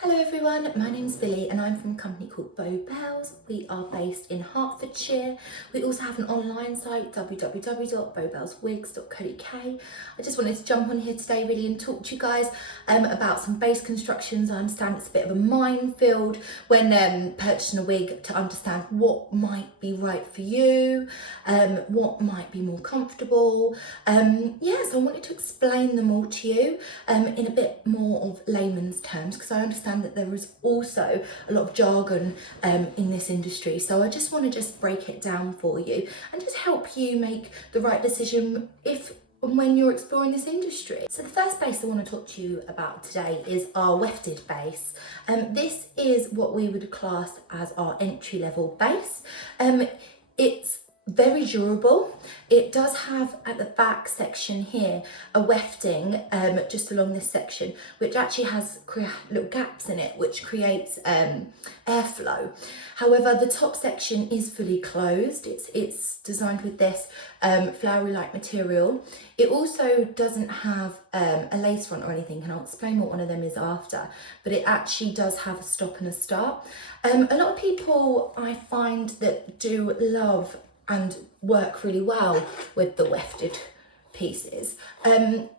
Hello everyone, my name's Billy and I'm from a company called Bow Bells. We are based in Hertfordshire. We also have an online site, www.bowbellswigs.co.uk. I just wanted to jump on here today really and talk to you guys about some base constructions. I understand it's a bit of a minefield when purchasing a wig to understand what might be right for you, what might be more comfortable. So I wanted to explain them all to you in a bit more of layman's terms, because I understand that there is also a lot of jargon in this industry. So I just want to break it down for you and just help you make the right decision if and when you're exploring this industry. So the first base I want to talk to you about today is our wefted base. This is what we would class as our entry-level base. It's very durable. It does have at the back section here a wefting just along this section, which actually has little gaps in it, which creates airflow. However, the top section is fully closed. It's designed with this flowery-like material. It also doesn't have a lace front or anything, and I'll explain what one of them is after, but it actually does have a stop and a start. A lot of people I find that do love and work really well with the wefted pieces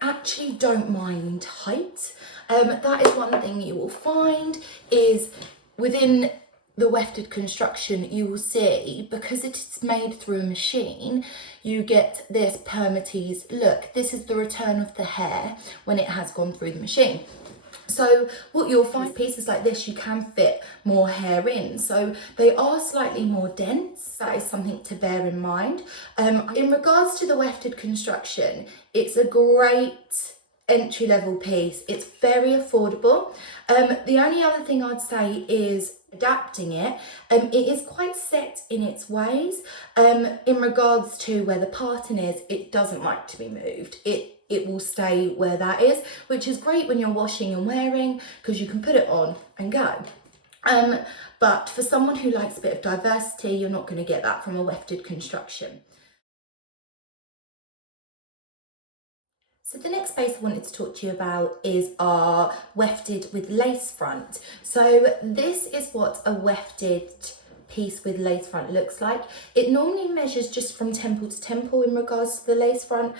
actually don't mind height. That is one thing you will find is within the wefted construction, you will see, because it is made through a machine, you get this permatease look. This is the return of the hair when it has gone through the machine. So what you'll find, pieces like this, you can fit more hair in. So they are slightly more dense. That is something to bear in mind. In regards to the wefted construction, it's a great entry-level piece. It's very affordable. The only other thing I'd say is adapting it. It is quite set in its ways. In regards to where the parting is, it doesn't like to be moved. It will stay where that is, which is great when you're washing and wearing, because you can put it on and go. But for someone who likes a bit of diversity, you're not going to get that from a wefted construction. So the next base I wanted to talk to you about is our wefted with lace front. So this is what a wefted piece with lace front looks like. It normally measures just from temple to temple in regards to the lace front.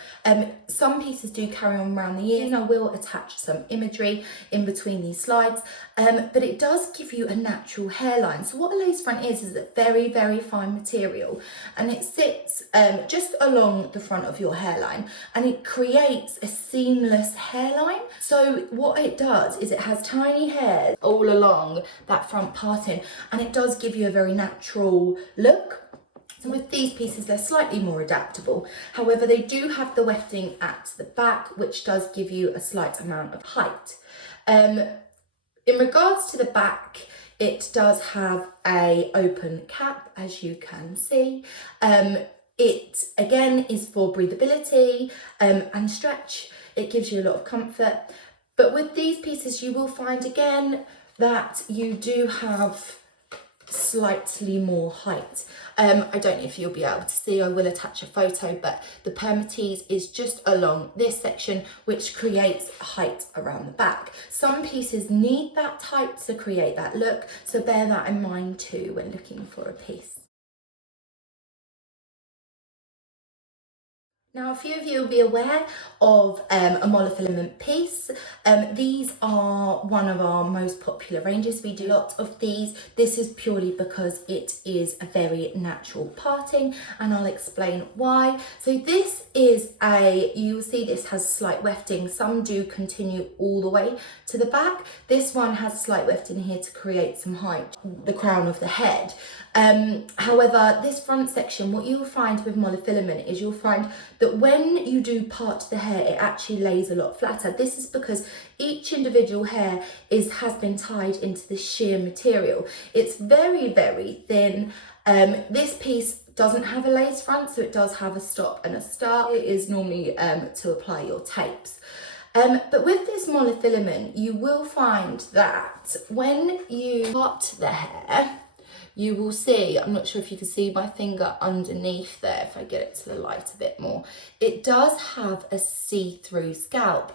Some pieces do carry on around the ear, and I will attach some imagery in between these slides, but it does give you a natural hairline. So what a lace front is a very, very fine material, and it sits just along the front of your hairline, and it creates a seamless hairline. So what it does is it has tiny hairs all along that front parting, and it does give you a very natural look. So with these pieces, they're slightly more adaptable. However, they do have the wefting at the back, which does give you a slight amount of height. In regards to the back, it does have a open cap, as you can see. It again is for breathability and stretch. It gives you a lot of comfort. But with these pieces, you will find again that you do have slightly more height. I don't know if you'll be able to see, I will attach a photo, but the permatease is just along this section, which creates height around the back. Some pieces need that height to create that look, so bear that in mind too when looking for a piece. Now, a few of you will be aware of a monofilament piece. These are one of our most popular ranges. We do lots of these. This is purely because it is a very natural parting, and I'll explain why. So this is you'll see this has slight wefting. Some do continue all the way to the back. This one has slight wefting here to create some height, the crown of the head. However, this front section, what you'll find with monofilament is you'll find that when you do part the hair, it actually lays a lot flatter. This is because each individual hair has been tied into the sheer material. It's very, very thin. This piece doesn't have a lace front, so it does have a stop and a start. It is normally to apply your tapes. But with this monofilament, you will find that when you part the hair, you will see, I'm not sure if you can see my finger underneath there, if I get it to the light a bit more, it does have a see-through scalp.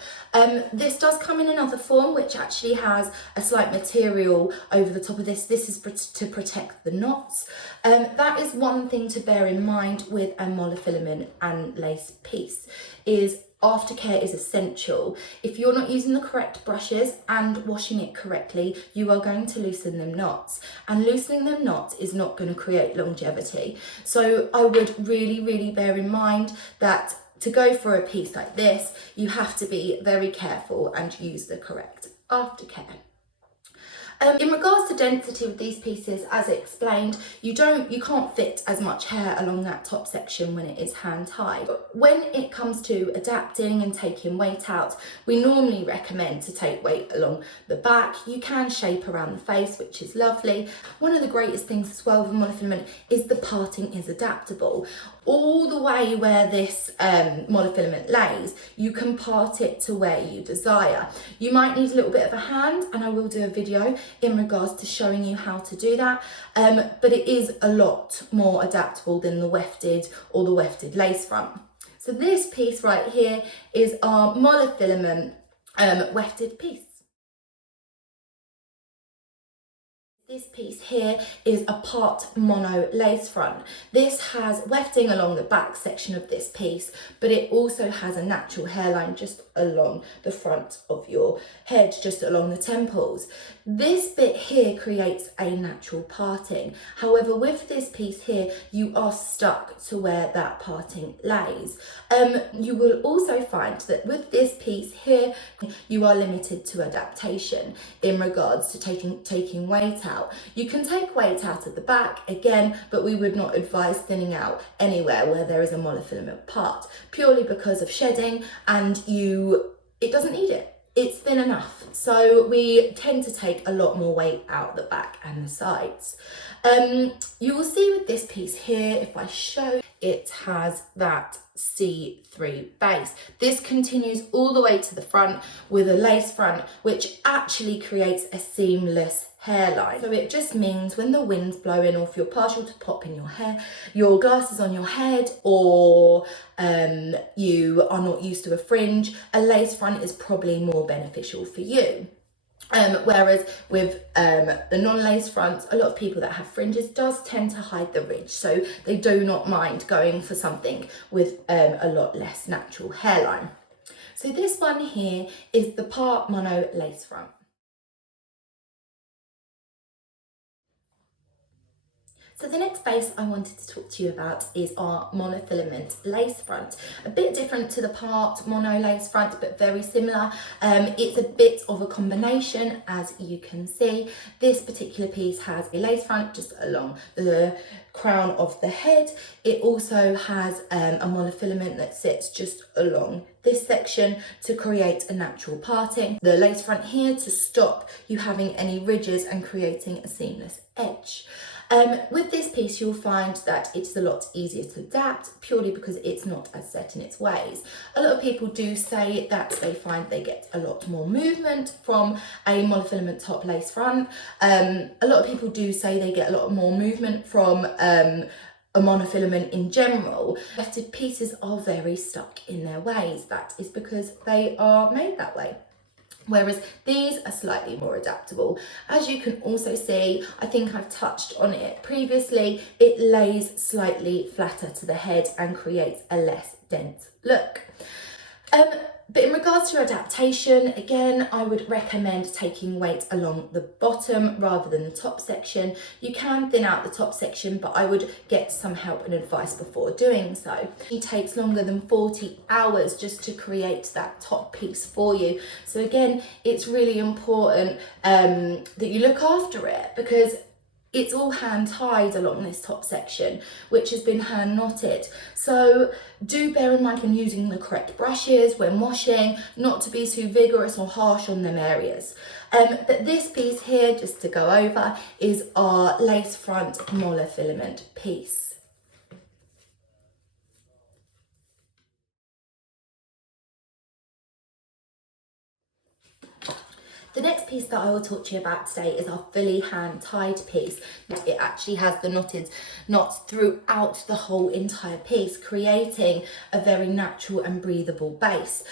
This does come in another form, which actually has a slight material over the top of this. This is to protect the knots. That is one thing to bear in mind with a monofilament and lace piece, is aftercare is essential. If you're not using the correct brushes and washing it correctly, you are going to loosen them knots, and loosening them knots is not going to create longevity. So I would really bear in mind that to go for a piece like this, you have to be very careful and use the correct aftercare. In regards to density with these pieces, as explained, you can't fit as much hair along that top section when it is hand tied. But when it comes to adapting and taking weight out, we normally recommend to take weight along the back. You can shape around the face, which is lovely. One of the greatest things as well with monofilament is the parting is adaptable. All the way where this monofilament lays, you can part it to where you desire. You might need a little bit of a hand, and I will do a video in regards to showing you how to do that, but it is a lot more adaptable than the wefted or the wefted lace front. So this piece right here is our monofilament wefted piece. This piece here is a part mono lace front. This has wefting along the back section of this piece, but it also has a natural hairline just along the front of your head, just along the temples. This bit here creates a natural parting. However, with this piece here, you are stuck to where that parting lays. You will also find that with this piece here, you are limited to adaptation in regards to taking weight out. You can take weight out at the back again, but we would not advise thinning out anywhere where there is a monofilament part, purely because of shedding, and it doesn't need it. It's thin enough. So we tend to take a lot more weight out the back and the sides. You will see with this piece here, if I show, it has that see-through base. This continues all the way to the front with a lace front, which actually creates a seamless hairline. So it just means when the wind's blowing, or if you're partial to popping your hair, your glasses on your head, or you are not used to a fringe, a lace front is probably more beneficial for you. Whereas with the non-lace fronts, a lot of people that have fringes does tend to hide the ridge, so they do not mind going for something with a lot less natural hairline. So this one here is the part mono lace front. So the next base I wanted to talk to you about is our monofilament lace front. A bit different to the part mono lace front, but very similar. It's a bit of a combination, as you can see. This particular piece has a lace front just along the crown of the head. It also has a monofilament that sits just along this section to create a natural parting. The lace front here to stop you having any ridges and creating a seamless edge. With this piece, you'll find that it's a lot easier to adapt, purely because it's not as set in its ways. A lot of people do say that they find they get a lot more movement from a monofilament top lace front. A lot of people do say they get a lot more movement from a monofilament in general. Wefted pieces are very stuck in their ways. That is because they are made that way. Whereas these are slightly more adaptable. As you can also see, I think I've touched on it previously, it lays slightly flatter to the head and creates a less dense look. But in regards to adaptation, again, I would recommend taking weight along the bottom rather than the top section. You can thin out the top section, but I would get some help and advice before doing so. It takes longer than 40 hours just to create that top piece for you. So again, it's really important that you look after it, because it's all hand tied along this top section, which has been hand knotted. So do bear in mind when using the correct brushes, when washing, not to be too vigorous or harsh on them areas. But this piece here, just to go over, is our lace front monofilament piece. The next piece that I will talk to you about today is our fully hand-tied piece. It actually has the knotted knots throughout the whole entire piece, creating a very natural and breathable base.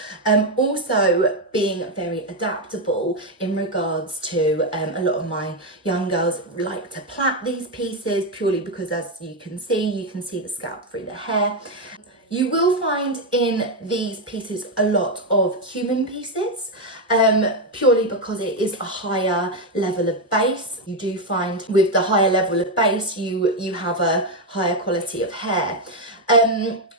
Also being very adaptable in regards to a lot of my young girls like to plait these pieces purely because, as you can see the scalp through the hair. You will find in these pieces a lot of human pieces, purely because it is a higher level of base. You do find with the higher level of base, you have a higher quality of hair.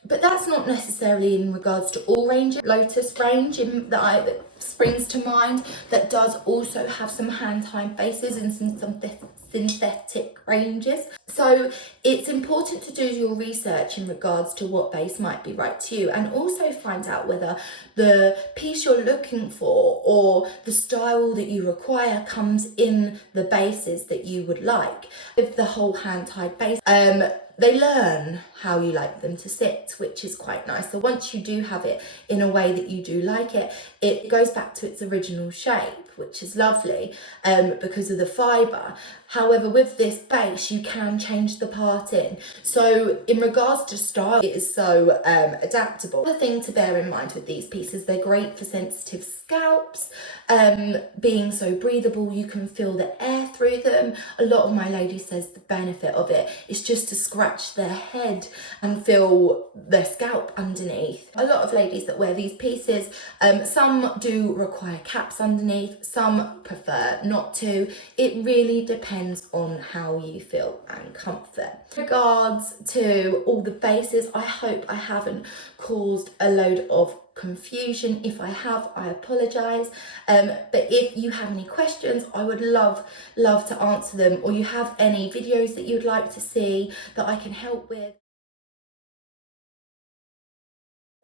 But that's not necessarily in regards to all ranges. Lotus range that springs to mind, that does also have some hand-tied bases and some synthetic ranges. So it's important to do your research in regards to what base might be right to you, and also find out whether the piece you're looking for or the style that you require comes in the bases that you would like. With the whole hand-tied base, they learn how you like them to sit, which is quite nice. So once you do have it in a way that you do like it, it goes back to its original shape, which is lovely because of the fibre. However, with this base, you can change the parting. So in regards to style, it is so adaptable. The thing to bear in mind with these pieces, they're great for sensitive scalps. Being so breathable, you can feel the air through them. A lot of my ladies says the benefit of it is just to scratch their head and feel their scalp underneath. A lot of ladies that wear these pieces, some do require caps underneath, some prefer not to. It really depends on how you feel and comfort. In regards to all the bases, I hope I haven't caused a load of confusion. If I have, I apologise, but if you have any questions, I would love to answer them, or you have any videos that you'd like to see that I can help with.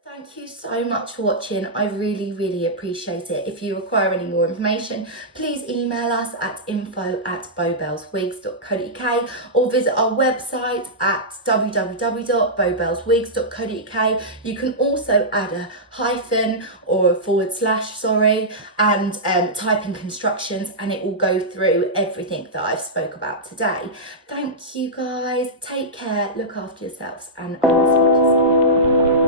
Thank you so much for watching. I really appreciate it. If you require any more information, please email us at info@bowbellswigs.co.uk or visit our website at www.bowbellswigs.co.uk. You can also add a hyphen or a /, and type in constructions, and it will go through everything that I've spoke about today. Thank you guys. Take care, look after yourselves, and I'll see you soon.